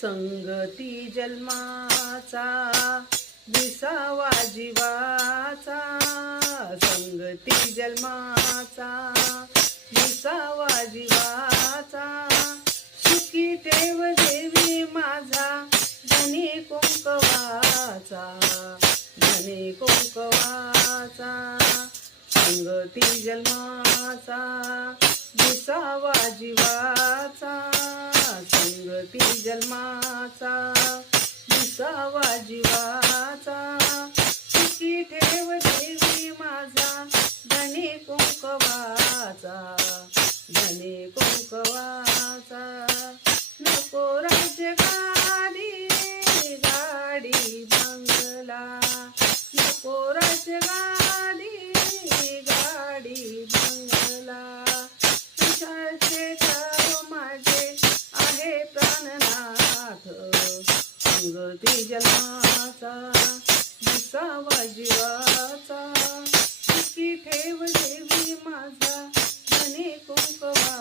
संगती जन्माचा विसावा जीवाचा, संगती जन्माचा विसावा जीवाचा, सुखी ठेव देवी माझा धनी कुंकवाचा, धनी कुंकवाचा, संगती जन्माचा विसावा जीवाचा, संगती जन्माचा विसावा जीवाचा, सुखी ठेव देवी माझा धनी कुंकवाचा, धनी कुंकवाचा, नको राज्य गाडी बंगला, नको राज्य गाडी बंगला, तुझ्याचे ठाव माझे आहे प्राणनाथ, संगती जन्माचा विसावा जीवाचा, सुखी ठेव देवी माझा धनी कुंकवा